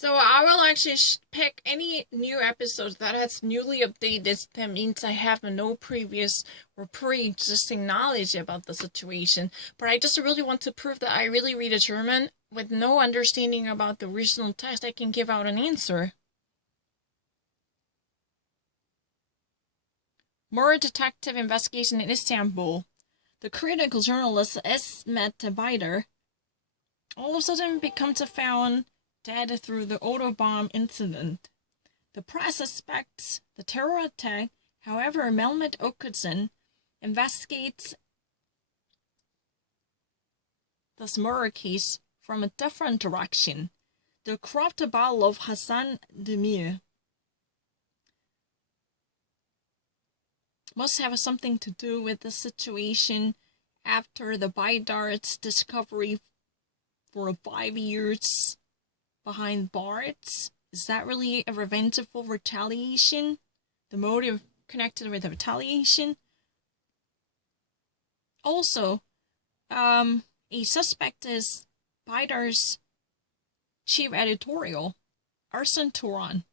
So I will actually pick any new episodes that has newly updated. That means I have no previous or pre-existing knowledge about the situation. But I just really want to prove that I really read a German with no understanding about the original text. I can give out an answer. More detective investigation in Istanbul. The critical journalist Esmet Baydar all of a sudden becomes found dead through the Autobomb incident. The press suspects the terror attack. However, Mehmet Okutzen investigates this murder case from a different direction. The corrupt bottle of Hassan Demir must have something to do with the situation after the Baydar's discovery for 5 years behind bars. Is that really a revengeful retaliation? The motive connected with the retaliation? Also, a suspect is Baydar's chief editorial, Arsene Turan,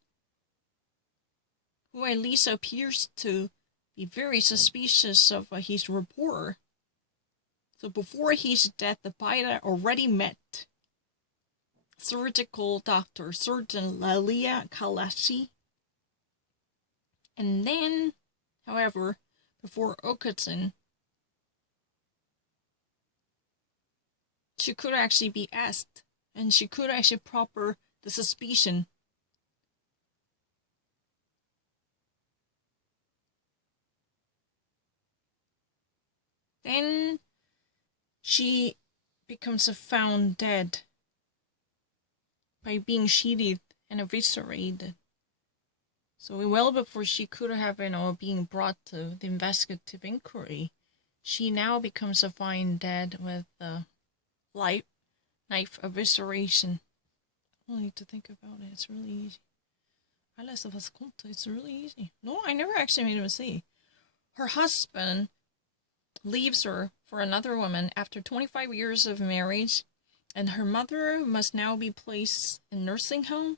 who at least appears to be very suspicious of his reporter. So before his death, the Baydar already met surgical doctor, Surgeon Lalia Kalashi. And then, however, before Okutzen, she could actually be asked, and she could actually proper the suspicion. Then she becomes found dead by being sheatheded and eviscerated. So well before she could have, being brought to the investigative inquiry, she now becomes found dead with knife evisceration. I don't need to think about it. It's really easy. It's really easy. No, I never actually made a mistake. Her husband leaves her for another woman after 25 years of marriage, and her mother must now be placed in nursing home,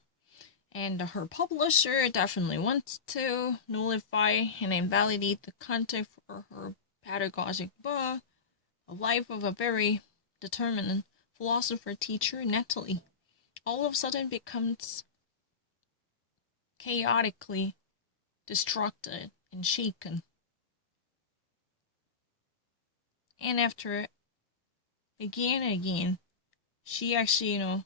and her publisher definitely wants to nullify and invalidate the content for her pedagogic book, A Life of a Very Determined Philosopher Teacher. Natalie all of a sudden becomes chaotically distracted and shaken. And after again and again, she actually,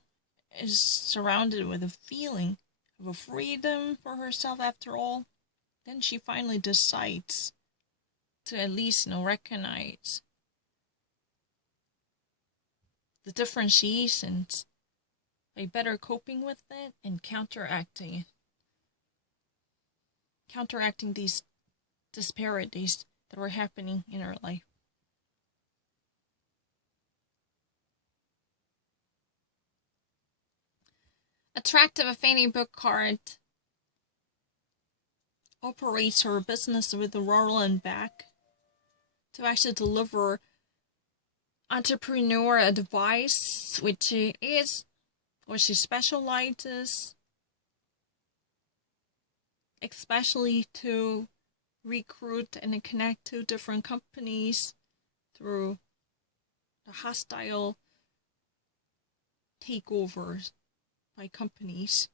is surrounded with a feeling of a freedom for herself after all. Then she finally decides to at least, recognize the differentiations by better coping with it and counteracting these disparities that were happening in her life. Attractive Fanny Burkhardt operates her business with Roland Beck to actually deliver entrepreneur advice, which is what she specializes, especially to recruit and connect to different companies through the hostile takeovers by companies.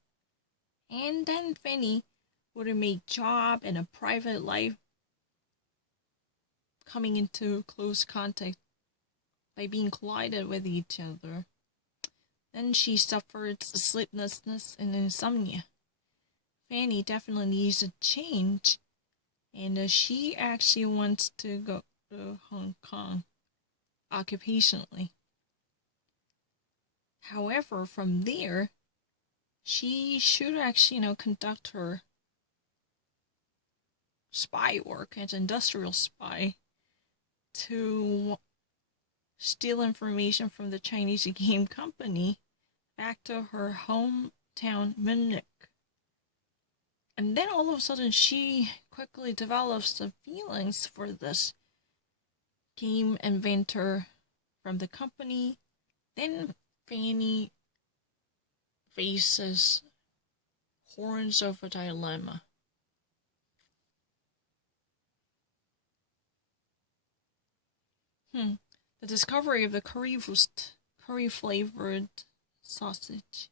And then Fanny would make job and a private life coming into close contact by being collided with each other. Then she suffered sleeplessness and insomnia. Fanny definitely needs a change, and she actually wants to go to Hong Kong occupationally. However, from there, she should actually, conduct her spy work as an industrial spy to steal information from the Chinese game company back to her hometown, Munich. And then all of a sudden, she quickly develops the feelings for this game inventor from the company. Then Fanny faces horns of a dilemma. The discovery of the curry-flavored sausage.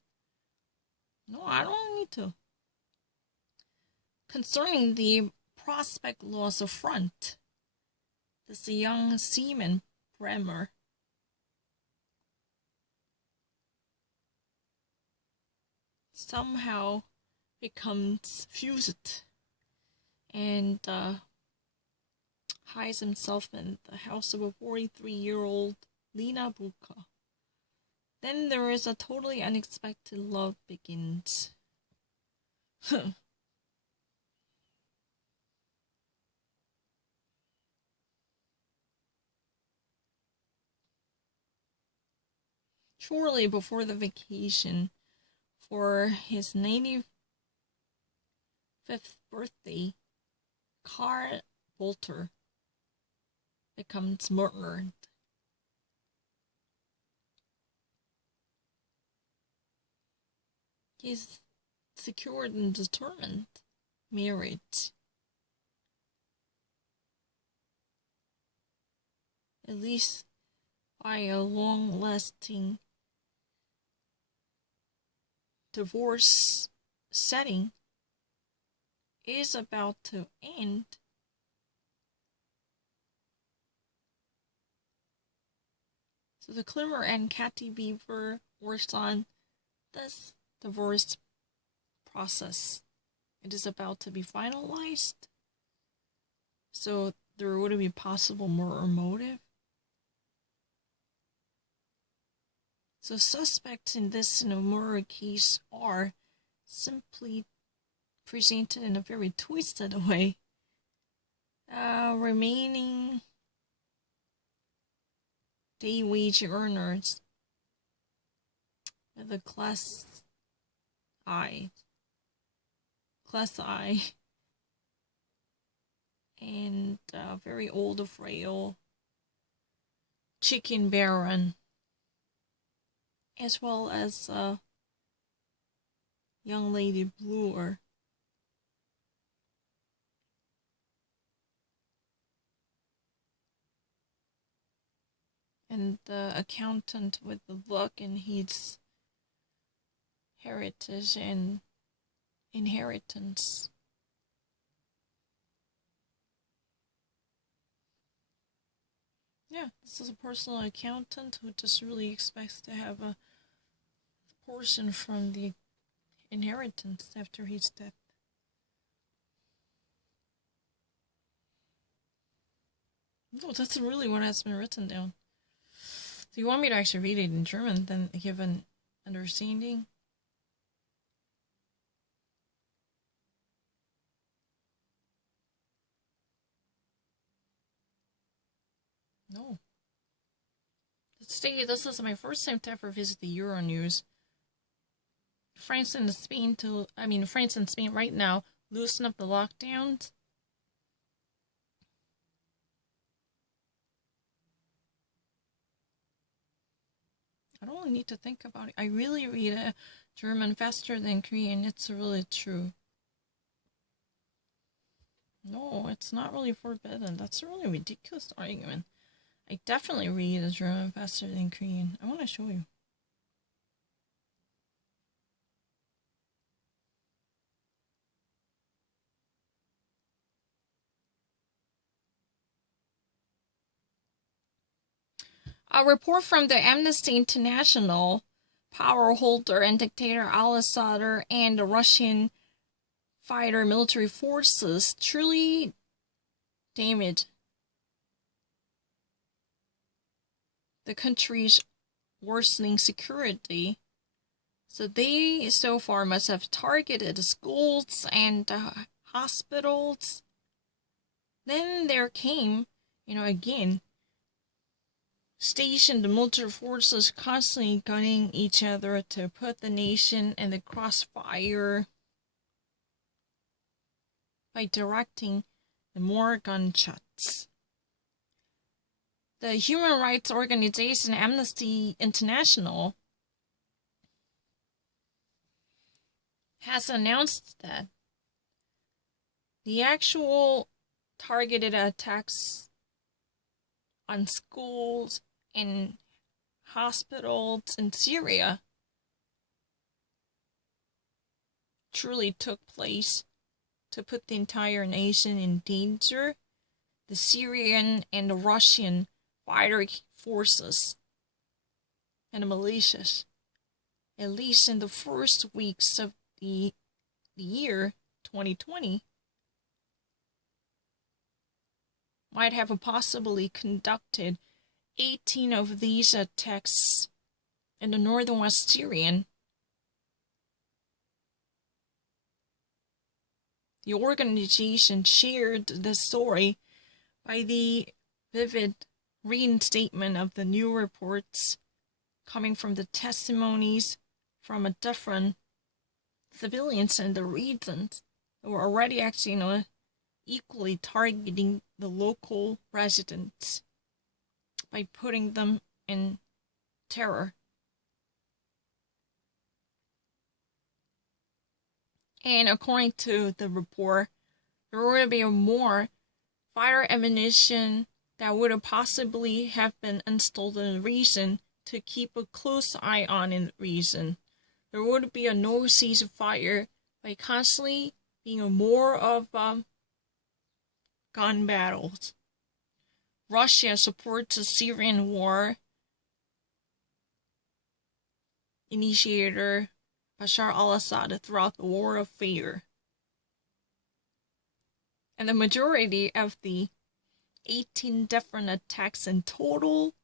No, I don't need to. Concerning the prospect loss of front, this young seaman, Bremer, somehow becomes fused and hides himself in the house of a 43-year-old Lena Buka. Then there is a totally unexpected love begins. Shortly before the vacation for his 95th birthday, Karl Bolter becomes murdered. He's secured and determined marriage. At least by a long-lasting divorce setting is about to end. So the Climber and Katy Beaver works on this divorce process. It is about to be finalized. So there would be possible murder motive. So suspects in this murder case are simply presented in a very twisted way. Remaining day wage earners with a class I, and very old, frail chicken baron, as well as young lady Bluer. And the accountant with the luck and his heritage and inheritance. Yeah, this is a personal accountant who just really expects to have a portion from the inheritance after his death. No, that's really what has been written down. So you want me to actually read it in German, then give an understanding? No. This is my first time to ever visit the Euronews. France and Spain right now loosen up the lockdowns. I don't really need to think about it. I really read German faster than Korean. It's really true. No, it's not really forbidden. That's a really ridiculous argument. I definitely read German faster than Korean. I want to show you. A report from the Amnesty International, power holder and dictator al-Assad and the Russian fighter military forces truly damaged the country's worsening security. So they so far must have targeted schools and hospitals. Then there came, again, stationed military forces constantly gunning each other to put the nation in the crossfire by directing the more gunshots. The human rights organization Amnesty International has announced that the actual targeted attacks on schools and hospitals in Syria truly took place to put the entire nation in danger. The Syrian and the Russian fighter forces and the militias, at least in the first weeks of the year 2020, might have possibly conducted 18 of these attacks in the northern West Syrian. The organization shared the story by the vivid reinstatement of the new reports coming from the testimonies from different civilians in the regions that were already actually equally targeting the local residents by putting them in terror. And according to the report, there would be more fire ammunition that would have possibly have been installed in the region to keep a close eye on in the region. There would be a no ceasefire by constantly being more of gun battles. Russia supports the Syrian war initiator Bashar al-Assad throughout the war of fear. And the majority of the 18 different attacks in total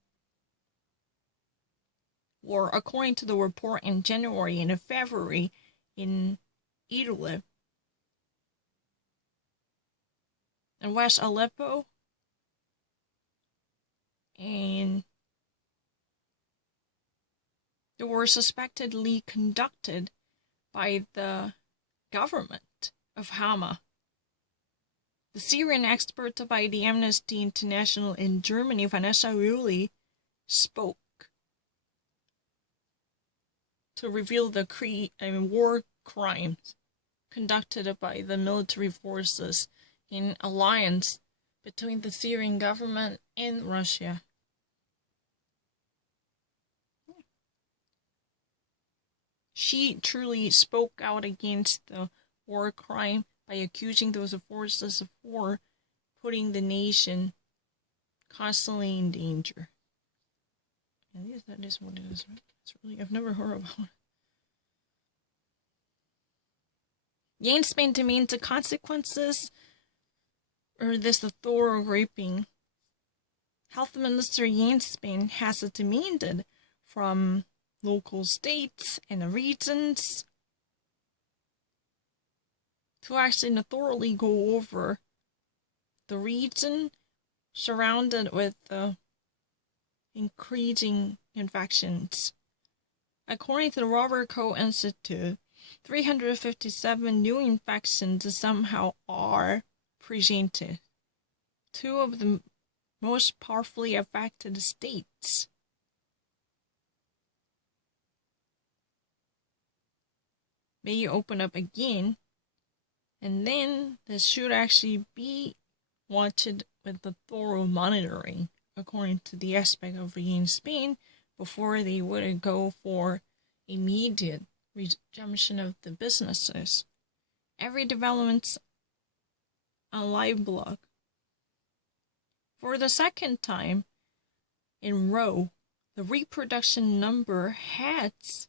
were, according to the report, in January and February in Idlib and West Aleppo and they were suspectedly conducted by the government of Hama. The Syrian expert by the Amnesty International in Germany, Vanessa Rulli, spoke to reveal the war crimes conducted by the military forces in alliance between the Syrian government and Russia. She truly spoke out against the war crime by accusing those forces for putting the nation constantly in danger. And yes, that is what it is, right? It's really, I've never heard about it. Jens Spain demands the consequences or this thorough raping. Health Minister Jens Spain has demanded from local states and regions to actually thoroughly go over the region surrounded with increasing infections. According to the Robert Koch Institute, 357 new infections somehow are presented. Two of the most powerfully affected states may open up again, and then this should actually be watched with the thorough monitoring, according to the aspect of in Spain, before they would go for immediate resumption of the businesses. Every development on live blog. For the second time in a row, the reproduction number has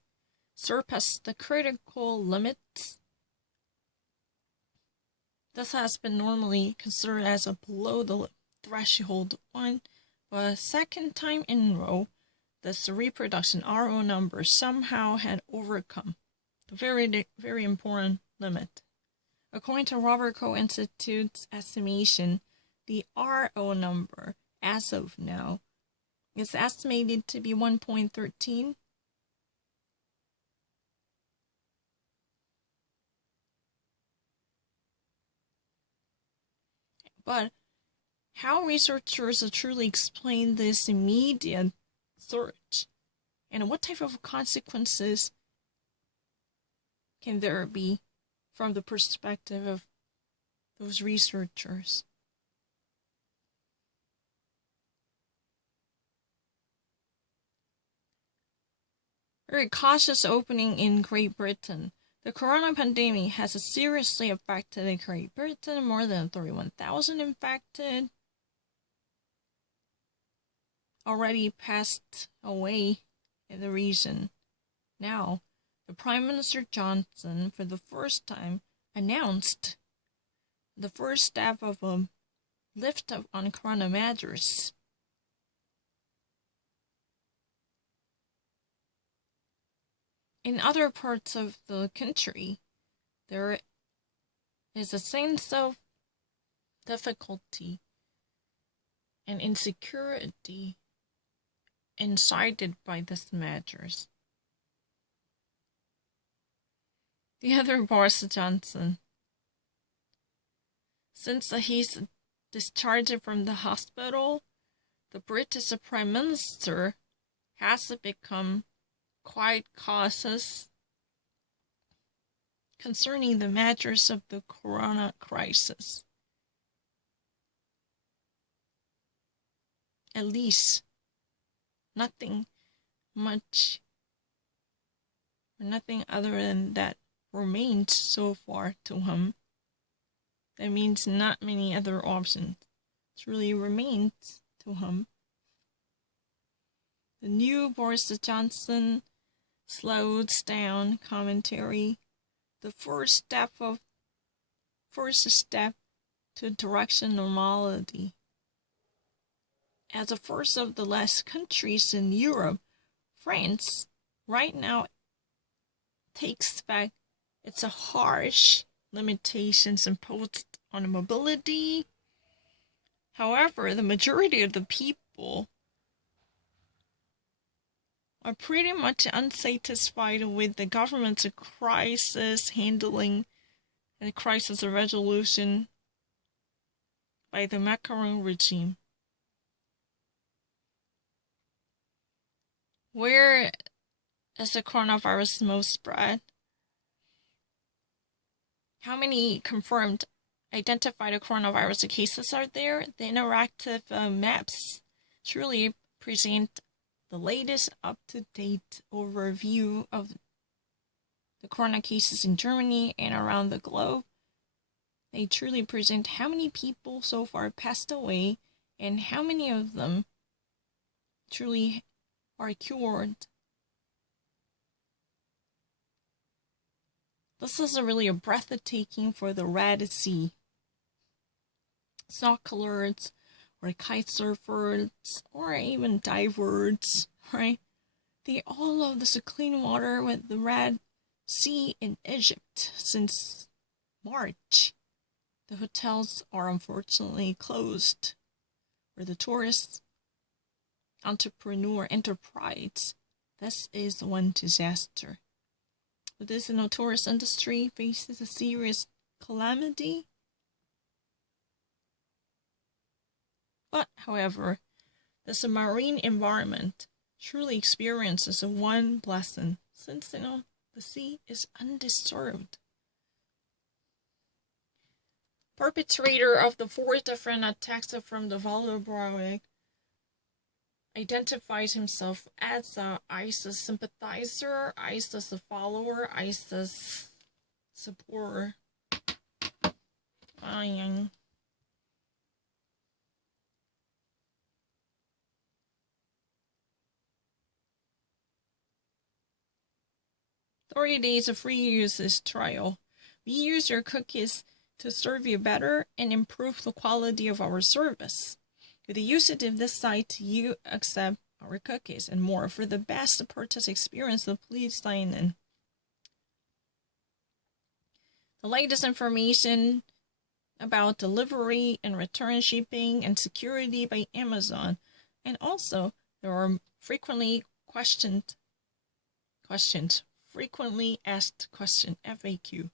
surpassed the critical limits. This has been normally considered as a below the threshold one, but a second time in a row, this reproduction RO number somehow had overcome the very, very important limit. According to Robert Koch Institute's estimation, the RO number, as of now, is estimated to be 1.13. But how researchers truly explain this immediate surge, and what type of consequences can there be from the perspective of those researchers? Very cautious opening in Great Britain. The corona pandemic has seriously affected Great Britain, more than 31,000 infected. Already passed away in the region. Now, the Prime Minister Johnson, for the first time, announced the first step of a lift on corona measures. In other parts of the country, there is a sense of difficulty and insecurity incited by these measures. The other Boris Johnson, since he's discharged from the hospital, the British Prime Minister has become quite cautious concerning the measures of the corona crisis. At least nothing much or nothing other than that remains so far to him. That means not many other options. It really remains to him. The new Boris Johnson slows down commentary. The first step to direction normality. As the first of the last countries in Europe, France right now takes back its harsh limitations imposed on mobility. However, the majority of the people are pretty much unsatisfied with the government's crisis handling and crisis resolution by the Macron regime. Where is the coronavirus most spread? How many confirmed identified coronavirus cases are there? The interactive maps truly present the latest up-to-date overview of the corona cases in Germany and around the globe. They truly present how many people so far passed away and how many of them truly are cured. This is really a breathtaking for the Red Sea. Snorkelers or kite surfers or even divers, right? They all love this clean water with the Red Sea in Egypt since March. The hotels are unfortunately closed for the tourist entrepreneur enterprise. This is one disaster. This tourist industry faces a serious calamity. But, however, the marine environment truly experiences one blessing, since the sea is undisturbed. Perpetrator of the 4 different attacks from the Volobrowick identifies himself as an ISIS sympathizer, ISIS follower, ISIS supporter. Days of free use trial. We use your cookies to serve you better and improve the quality of our service. With the usage of this site, you accept our cookies and more. For the best purchase experience, please sign in. The latest information about delivery and return shipping and security by Amazon. And also, there are frequently asked question, FAQ.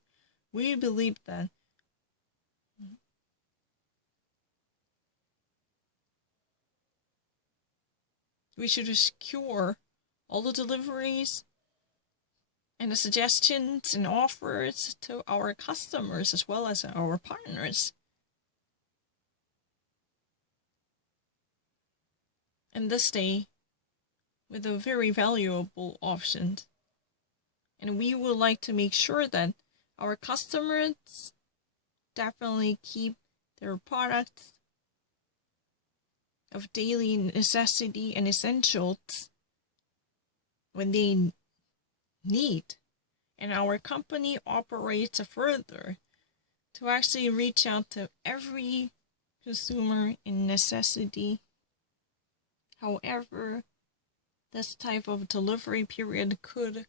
We believe that we should secure all the deliveries and the suggestions and offers to our customers as well as our partners. And this day, with a very valuable option. And we would like to make sure that our customers definitely keep their products of daily necessity and essentials when they need. And our company operates further to actually reach out to every consumer in necessity. However, this type of delivery period could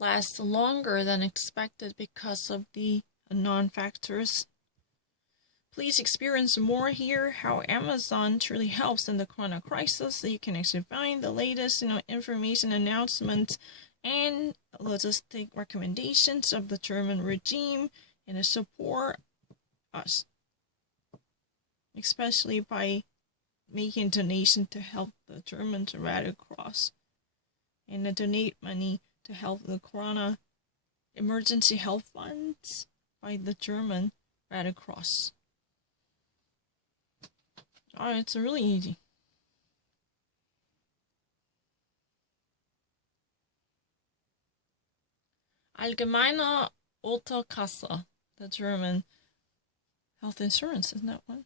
last longer than expected because of the unknown factors. Please experience more here how Amazon truly helps in the corona crisis, so you can actually find the latest information, announcements, and logistic recommendations of the German regime and support us, especially by making donation to help the German Red Cross and donate money to help the Corona Emergency Health Funds by the German Red Cross. It's really easy. Allgemeine Autokasse, the German health insurance, isn't that one?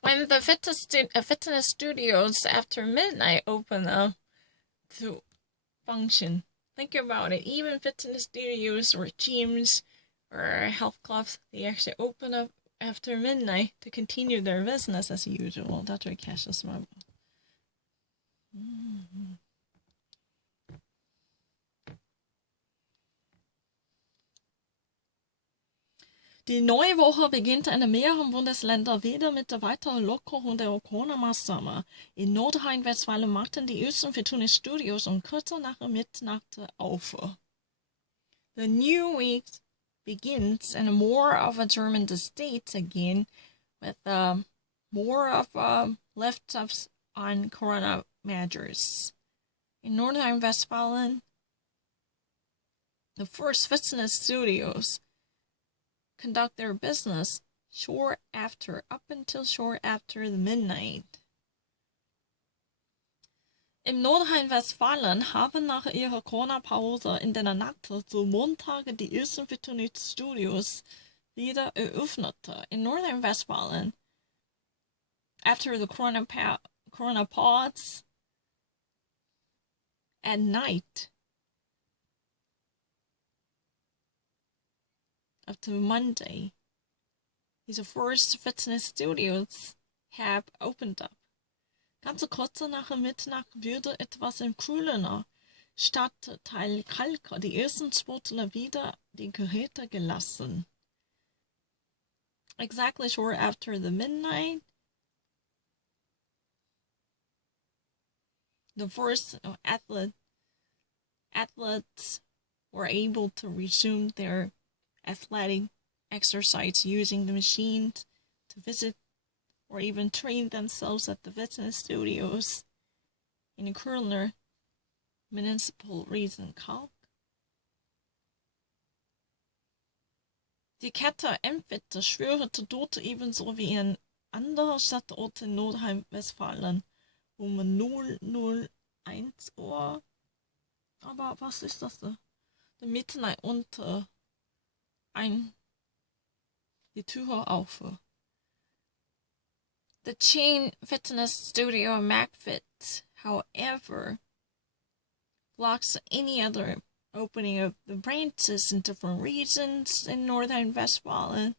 When the fitness studios after midnight open up to function, think about it. Even fitness studios or gyms or health clubs, they actually open up after midnight to continue their business as usual. Dr. Cassius Marble. Die neue Woche beginnt in mehreren Bundesländern wieder mit der weiteren Lockerung der Corona-Maßnahmen. In Nordrhein-Westfalen machten die ersten Fitnessstudios um kurz nach Mitternacht auf. The new week begins and more of a German state again with more of lift-ups on corona measures. In Nordrhein-Westfalen, the first fitness studios conduct their business up until short after the midnight. Im Nordrhein-Westfalen haben nach ihrer Corona-Pause in der Nacht zu Montag die ersten Fitnessstudios wieder eröffnet. In Nordrhein-Westfalen, after the corona pause at night, up to Monday, these first fitness studios have opened up. Ganz kurz nach Mitternacht würde etwas im kühlen Stadtteil Kalk die ersten Sportler wieder die Geräte gelassen. Exactly short after the midnight, the first athletes were able to resume their athletic exercise using the machines to visit or even train themselves at the fitness studios in Kölner Municipal Region Kalk. Die Kette Mfit schwörte dort ebenso wie in anderen Stadtorten in Nordrhein-Westfalen um 001 Uhr. Aber was ist das da? The Midnight und die Tür auf. The chain fitness studio McFit, however, blocks any other opening of the branches in different regions in Nordrhein-Westfalen.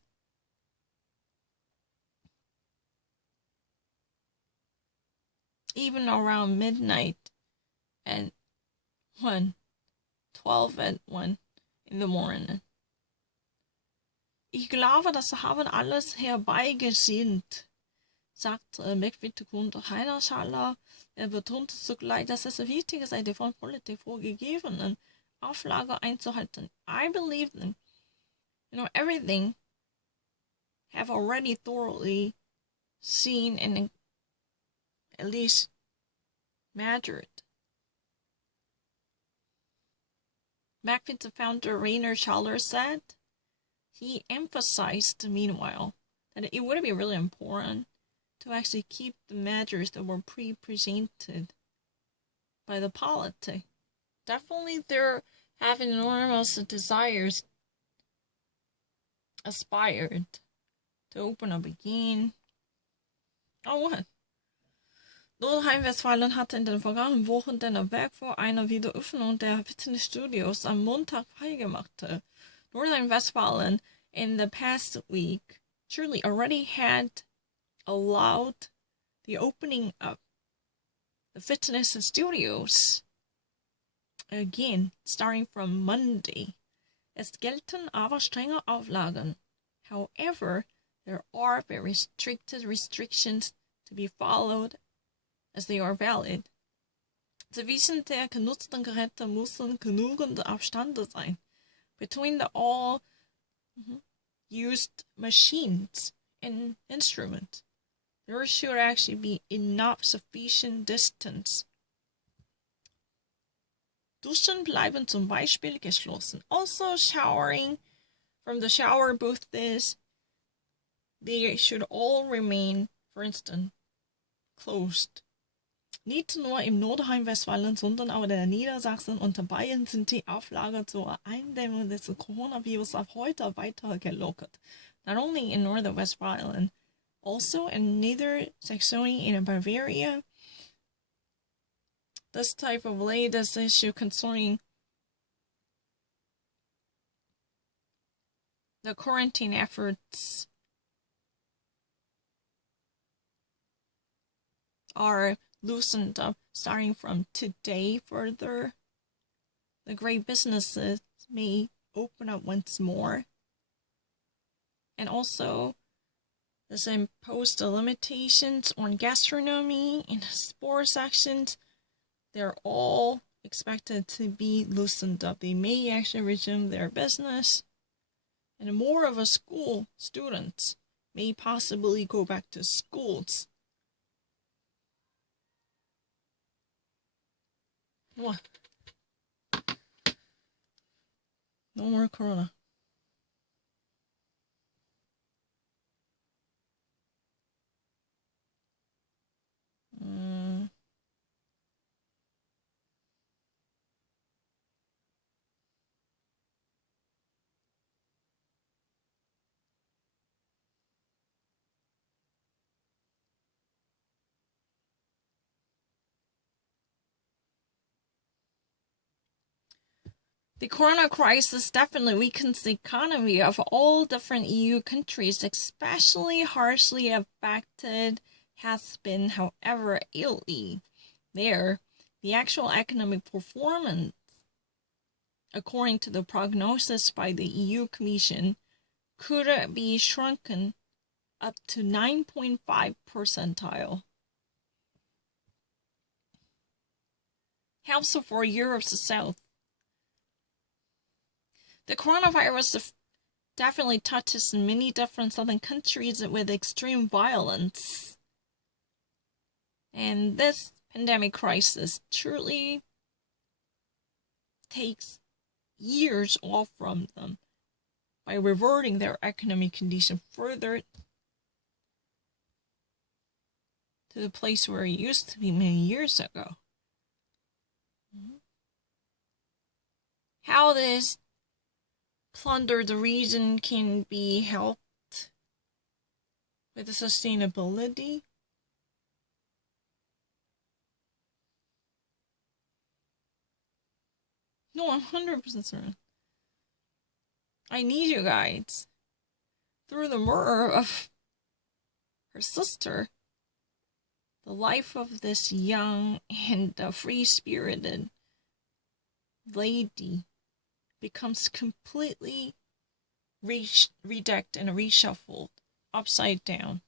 Even around midnight and 12 at 1 in the morning. Ich glaube, das haben alles herbeigesehnt, sagte McFit-Gründer Heiner Schaller. Er betonte zugleich, dass es wichtig sei, die von Politik vorgegebenen Auflage einzuhalten. I believe that, everything have already thoroughly seen and at least Madrid. McFit founder Rainer Schaller said he emphasized, meanwhile, that it would be really important to actually keep the measures that were presented by the polity. Definitely they're having enormous desires, aspired to open up again. Oh, what? Nordrhein-Westfalen hatte in den vergangenen Wochen den Weg vor einer Wiederöffnung der Fitnessstudios am Montag freigemacht. North Rhine-Westphalia in the past week surely already had allowed the opening of the fitness studios again, starting from Monday. Es gelten aber strenge Auflagen. However, there are very strict restrictions to be followed as they are valid. Zwischen der genutzten Geräte müssen genügend Abstände sein between the all used machines and instruments. There should actually be enough sufficient distance. Duschen bleiben zum Beispiel geschlossen. Also, showering from the shower booths, they should all remain, for instance, closed. Nicht nur im Nordrhein-Westfalen, sondern auch in Niedersachsen und Bayern sind die Auflagen zur Eindämmung des Coronavirus ab heute weiter gelockert. Not only in North Westphalen, also in Niedersachsen and Bavaria. This type of latest issue concerning the quarantine efforts are loosened up starting from today further. The great businesses may open up once more. And also, this imposed limitations on gastronomy and sports sections. They're all expected to be loosened up. They may actually resume their business. And more of a school students may possibly go back to schools. What? No more corona. The corona crisis definitely weakens the economy of all different EU countries, especially harshly affected has been, however, Italy. There, the actual economic performance, according to the prognosis by the EU Commission, could be shrunken up to 9.5 percentile. Also for Europe's south. The coronavirus definitely touches many different southern countries with extreme violence. And this pandemic crisis truly takes years off from them by reverting their economic condition further to the place where it used to be many years ago. How this plundered region can be helped with the sustainability. No, I'm 100% certain. I need you guys. Through the murder of her sister, the life of this young and free-spirited lady becomes completely redecked and reshuffled upside down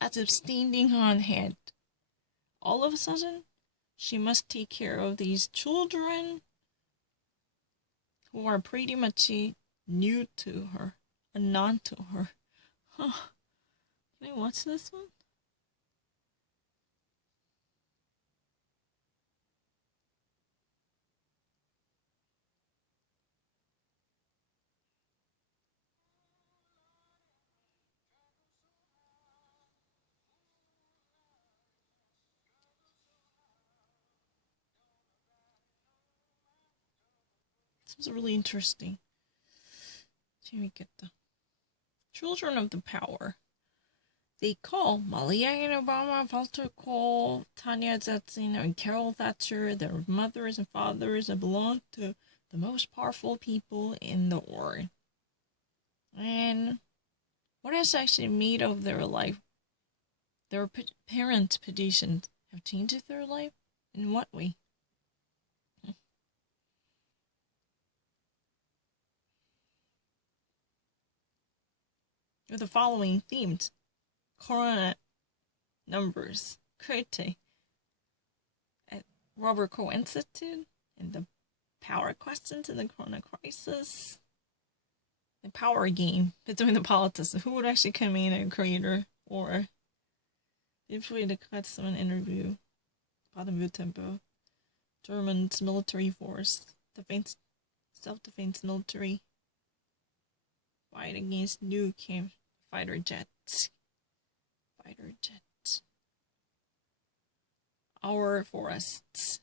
as if standing on head. All of a sudden, she must take care of these children who are pretty much new to her, unknown to her. Huh. Can I watch this one? Sounds really interesting. Here we get the Children of the Power. They call Malia Obama, Walter Cole, Tanya Zetzin, and Carol Thatcher their mothers and fathers that belong to the most powerful people in the world. And what has actually made of their life? Their parents' petitions have changed their life? In what way? With the following themes: Corona numbers, Crete, at Robert Koch Institute, and the power questions in the Corona crisis, the power game between the politicians. Who would actually come in and create or eventually the Kretzmann interview, Baden-Württemberg, German's military force, self-defense military, fight against new camp fighter jets. Our forests.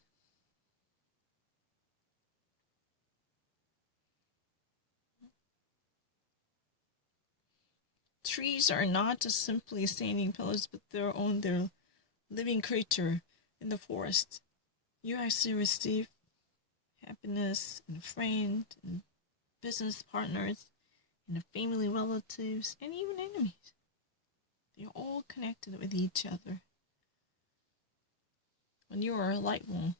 Trees are not just simply standing pillars, but their living creature in the forest. You actually receive happiness and friends and business partners and family relatives and even enemies. They're all connected with each other. When you are a light one,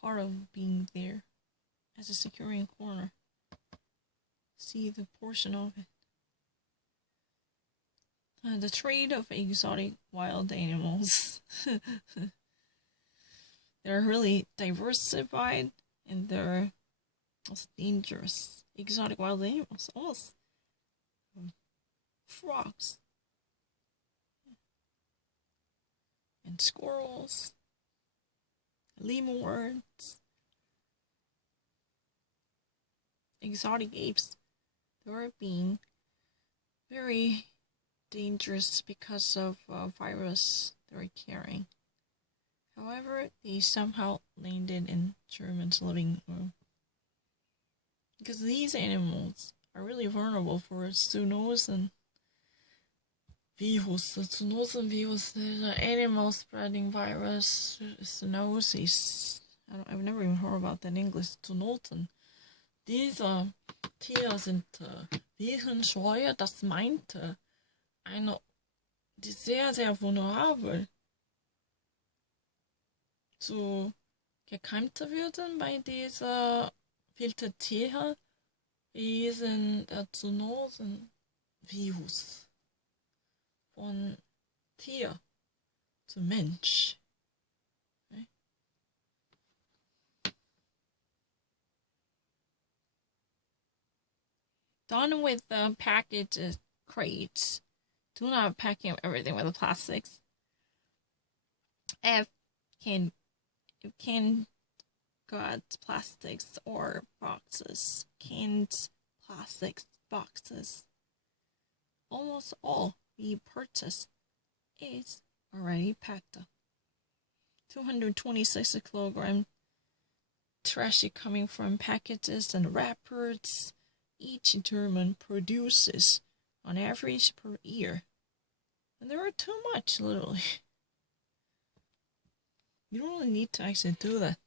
part of being there as a securing corner, see the portion of it. The trade of exotic wild animals. They're really diversified and they're also dangerous. Exotic wild animals, almost frogs and squirrels, lemurs, exotic apes. They're being very dangerous because of a virus they're carrying. However, they somehow landed in German's living room. Because these animals are really vulnerable for zoonosis virus. The zoonosis virus is an animal spreading virus, zoonosis. I've never even heard about that in English. Zoonosen. Diese Tiere sind Virenscheuer, das meinte die sehr, sehr vulnerabel zu gekeimt werden bei dieser Filter Tiere, wie sind der Zoonosenvirus von Tier zu Mensch. Okay. Done with the package crates. Do not pack everything with the plastics. If can goods, plastics or boxes, canned plastics boxes. Almost all we purchase is already packed up. 226 kilogram trash coming from packages and wrappers. Each German produces on average per year. And there are too much, literally. You don't really need to actually do that.